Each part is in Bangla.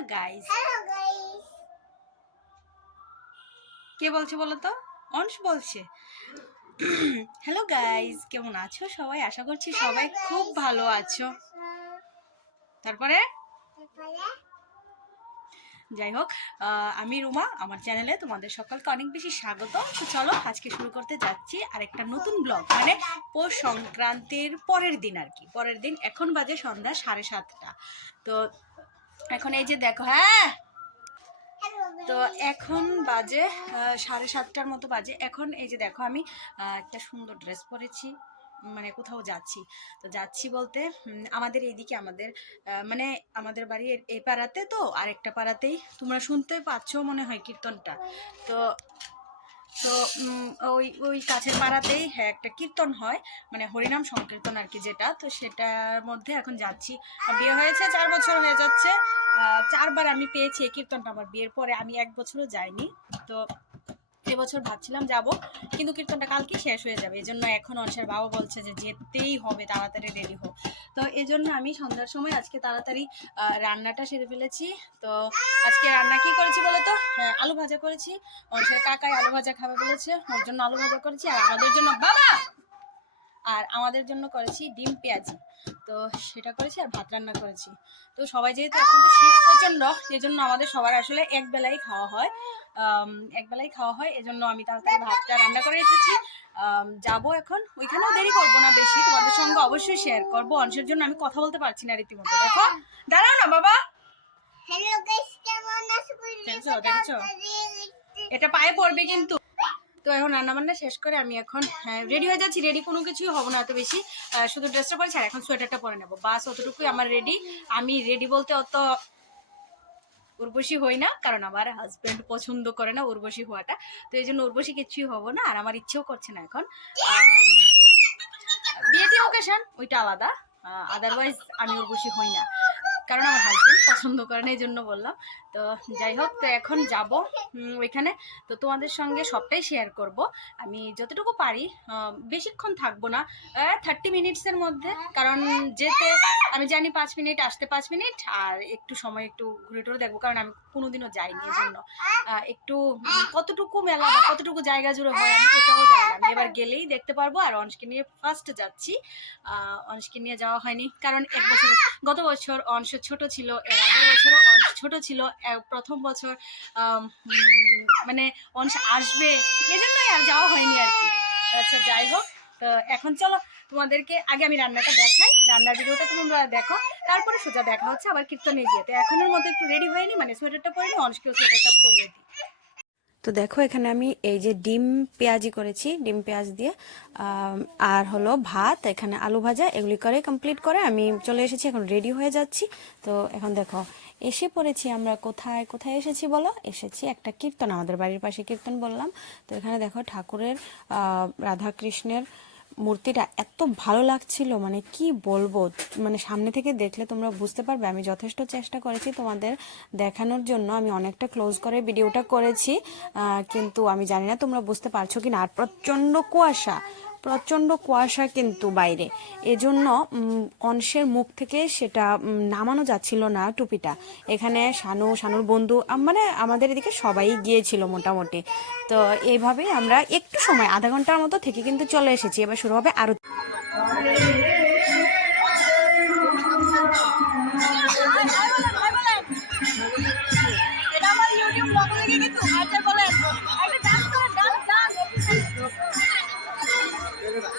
হ্যালো গাইস হ্যালো গাইস কে বলছে বলো তো? অংশ বলছে। হ্যালো গাইস কেমন আছো সবাই? আশা করছি সবাই খুব ভালো আছো। তারপরে? যাই হোক আহ, আমি রুমা আমার চ্যানেলে তোমাদের সকলকে অনেক বেশি স্বাগত। তো চলো আজকে শুরু করতে যাচ্ছি আর একটা নতুন ব্লগ মানে পৌষ সংক্রান্তির পরের দিন আর কি। পরের দিন এখন বাজে সন্ধ্যা সাড়ে সাতটা। তো এখন এই যে দেখো হ্যাঁ? তো এখন বাজে সাড়ে সাতটার মতো বাজে। এখন এই যে দেখো আমি একটা সুন্দর ড্রেস পরেছি মানে কোথাও যাচ্ছি। তো যাচ্ছি বলতে আমাদের এইদিকে আমাদের মানে আমাদের বাড়ি এই পাড়াতে তো আরেকটা পাড়াতেই। তোমরা শুনতে পাচ্ছ মনে হয় কীর্তনটা। তো তো ওই ওই কাছের পাড়াতেই হ্যাঁ একটা কীর্তন হয় মানে হরিনাম সংকীর্তন আর কি যেটা। তো সেটার মধ্যে এখন যাচ্ছি। বিয়ে হয়েছে, চার বছর হয়ে যাচ্ছে। চারবার আমি পেয়েছি এই কীর্তনটা আমার বিয়ের পরে। আমি এক বছরও যাইনি। তো এবছর ভাবছিলাম যাব, কিন্তু কীর্তনটা কালকে শেষ হয়ে যাবে। এই জন্য এখন অনসার বাবা বলছে যে যেতেই হবে, তাড়াতাড়ি রেডি হোক। তো এই জন্য আমি সন্ধ্যার সময় আজকে তাড়াতাড়ি রান্নাটা সেরে ফেলেছি। তো আজকে রান্না কি করেছি বলো তো? হ্যাঁ, আলু ভাজা করেছি। ওর কাকাই আলু ভাজা খাবে বলেছে ওর জন্য আলু ভাজা করেছি। আর আমাদের জন্য বাবা! আর আমাদের জন্য করেছি ডিম পেঁয়াজি। তো সেটা করেছি আর ভাত রান্না করেছি। তো সবাই যেহেতু এখন তো শীত প্রচণ্ড এই জন্য আমাদের সবার আসলে এক বেলাই খাওয়া হয়। আম, এক বেলাই খাওয়া হয় এজন্য আমি তাড়াতাড়ি ভাতটা রান্না করে এসেছি। যাব এখন। ওইখানেও দেরি করব না বেশি তোমাদের সঙ্গে অবশ্যই শেয়ার করব। অংশের জন্য আমি কথা বলতে পারছি না রীতিমতো। দেখো দাঁড়াও না বাবা? এটা পায়ে পড়বে কিন্তু। তো এখন রান্না বান্না শেষ করে আমি এখন রেডি হয়ে যাচ্ছি। রেডি কোনো কিছুই হব না এত বেশি। শুধু ড্রেসটা পরেছি আর এখন সোয়েটারটা পরে নেব। বাস অতটুকুই আমার রেডি আমি রেডি বলতে অত উর্বশী হই না, কারণ আমার হাজব্যান্ড পছন্দ করে না উর্বশী হওয়াটা। তো এই জন্য উর্বশী কিছুই হব না, আর আমার ইচ্ছেও করছে না এখন। বিয়েতে ওকেশন ওইটা আলাদা। আদারওয়াইজ আমি উর্বশী হই না। কারণ আমার হাজব্যান্ড পছন্দ করে না এই জন্য বললাম। তো যাই হোক, তো এখন যাব ওইখানে। তো তোমাদের সঙ্গে সবটাই শেয়ার করব। আমি যতটুকু পারি বেশিক্ষণ থাকব না থার্টি মিনিটসের মধ্যে। কারণ যেতে, আমি জানি পাঁচ মিনিট, আসতে পাঁচ মিনিট, আর একটু সময় একটু ঘুরে টুরে দেখব, কারণ আমি কোনোদিনও যাইনি এই জন্য। একটু কতটুকু মেলা বা কতটুকু জায়গা জুড়ে হয়, আমি এটাও জানি আমি এবার গেলেই দেখতে পারব, আর অনসকে নিয়ে ফার্স্ট যাচ্ছি। অনসকে নিয়ে যাওয়া হয়নি, কারণ এক বছর, গত বছর অংশ ছোট ছিল, এর আগের বছরও অংশ ছোট ছিল প্রথম বছর মানে অংশ আসবে এজন্যই আর যাওয়া হয়নি আর কি। আচ্ছা যাই হোক, তো এখন চলো তোমাদেরকে আগে আমি রান্নাটা দেখাই, রান্নার ভিডিওটা তোমরা দেখো, তারপরে সোজা দেখা হচ্ছে আবার কীর্তনে গিয়ে। তো এখনের মধ্যে একটু রেডি হয়নি মানে সোয়েটারটা পরে নি, অংশকেও সোয়েটারটা পরিয়ে দিই। তো দেখো এখানে আমি এই যে ডিম পেঁয়াজি করেছি ডিম পেঁয়াজ দিয়ে আর হলো ভাত এখানে আলু ভাজা এগুলি করে কমপ্লিট করে আমি চলে এসেছি এখন রেডি হয়ে যাচ্ছি। তো এখন দেখো এসে পড়েছি আমরা কোথায় কোথায় এসেছি বলো? এসেছি একটা কীর্তন আমাদের বাড়ির পাশে কীর্তন বললাম। তো এখানে দেখো ঠাকুরের আহ, রাধা কৃষ্ণের মূর্তিটা এত ভালো লাগছিল মানে কি বলব? মানে সামনে থেকে দেখলে তোমরা বুঝতে পারবে, আমি যথেষ্ট চেষ্টা করেছি তোমাদের দেখানোর জন্য। আমি অনেকটা ক্লোজ করে ভিডিওটা করেছি কিন্তু আমি জানি না তোমরা বুঝতে পারছ কি না আর প্রচণ্ড কুয়াশা প্রচণ্ড কুয়াশা কিন্তু বাইরে। এজন্য অংশের মুখ থেকে সেটা নামানো যাচ্ছিল না টুপিটা। এখানে শানু, শানুর বন্ধু মানে আমাদের এদিকে সবাই গিয়েছিল মোটামুটি। তো এইভাবেই আমরা একটু সময়, আধা ঘণ্টার মতো থেকে কিন্তু চলে এসেছি। এবার শুরু হবে আরও হরে 对吧？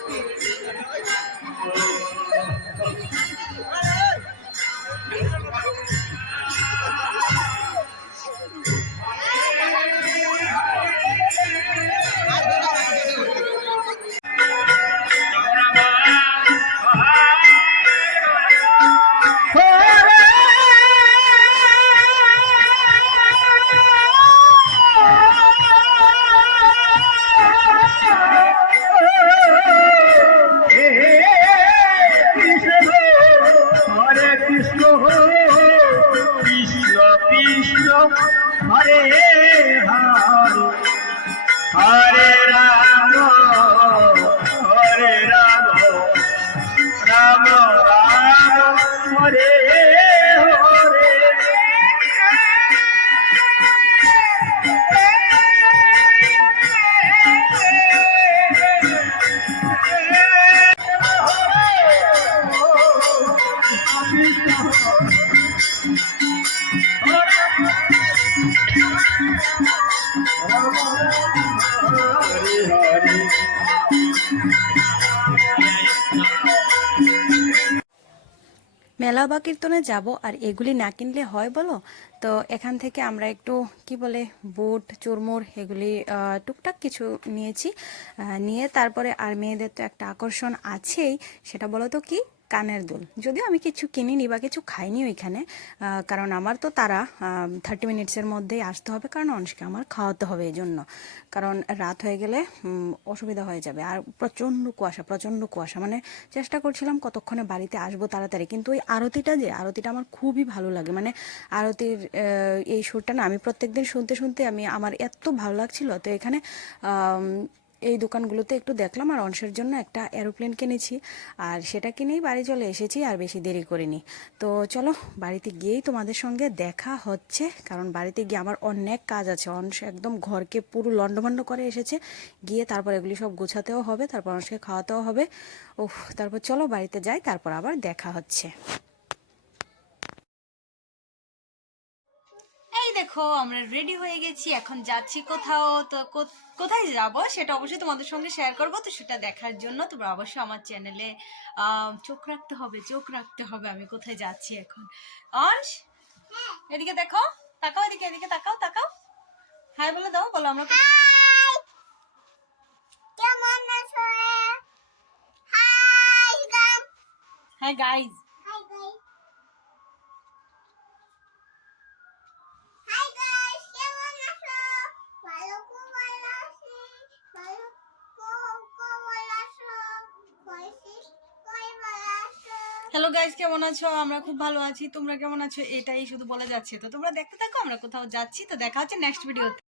মেলা বা কীর্তনে যাব আর এগুলি না কিনলে হয় বলো? তো এখান থেকে আমরা একটু, কি বলে, বুট, চুরমুর এগুলি টুকটাক কিছু নিয়েছি। নিয়ে তারপরে আর মেয়েদের তো একটা আকর্ষণ আছেই, সেটা বলো তো কি? কানের দুল। যদিও আমি কিছু কিনিনি বা কিছু খাইনি ওইখানে কারণ আমার তো তারা থার্টি মিনিটসের মধ্যেই আসতে হবে, কারণ অনুষ্কা আমার খাওয়াতে হবে এই জন্য কারণ রাত হয়ে গেলে অসুবিধা হয়ে যাবে। আর প্রচণ্ড কুয়াশা প্রচণ্ড কুয়াশা। মানে চেষ্টা করছিলাম কতক্ষণে বাড়িতে আসব তাড়াতাড়ি, কিন্তু ওই আরতিটা যে, আরতিটা আমার খুবই ভালো লাগে। মানে আরতির এই সুরটা না, আমি প্রত্যেকদিন শুনতে শুনতে আমি, আমার এত ভালো লাগছিল। তো এখানে এই দোকানগুলোতে একটু দেখলাম আর অংশের জন্য একটা এরোপ্লেন কিনেছি। আর সেটা কিনেই বাড়ি চলে এসেছি আর বেশি দেরি করিনি। তো চলো বাড়িতে গিয়েই তোমাদের সঙ্গে দেখা হচ্ছে, কারণ বাড়িতে গিয়ে আমার অনেক কাজ আছে। অংশ একদম ঘরকে পুরো লন্ডভন্ড করে এসেছে। গিয়ে তারপর এগুলি সব গোছাতেও হবে, তারপর অংশকে খাওয়াতেও হবে। ওহ তারপর চলো বাড়িতে যাই, তারপর আবার দেখা হচ্ছে। দেখো আমরা রেডি হয়ে গেছি এখন যাচ্ছি কোথাও তো কোথায় যাব সেটা অবশ্যই তোমাদের সঙ্গে শেয়ার করব তো সেটা দেখার জন্য তোমরা অবশ্যই আমার চ্যানেলে চোখ রাখতে হবে চোখ রাখতে হবে আমি কোথায় যাচ্ছি এখন। অংশ এদিকে দেখো তাকাও এদিকে এদিকে তাকাও তাকাও। হাই বলে দাও বলো আমরা কোথায়- কেমন আছো? হ্যাঁ guys hi guys hello guys কেমন আছো? আমরা খুব ভালো আছি। তোমরা কেমন আছো? এটাই শুধু বলে যাচ্ছে। তো তোমরা দেখতে থাকো, আমরা কোথাও যাচ্ছি। তো দেখা হচ্ছে নেক্সট ভিডিওতে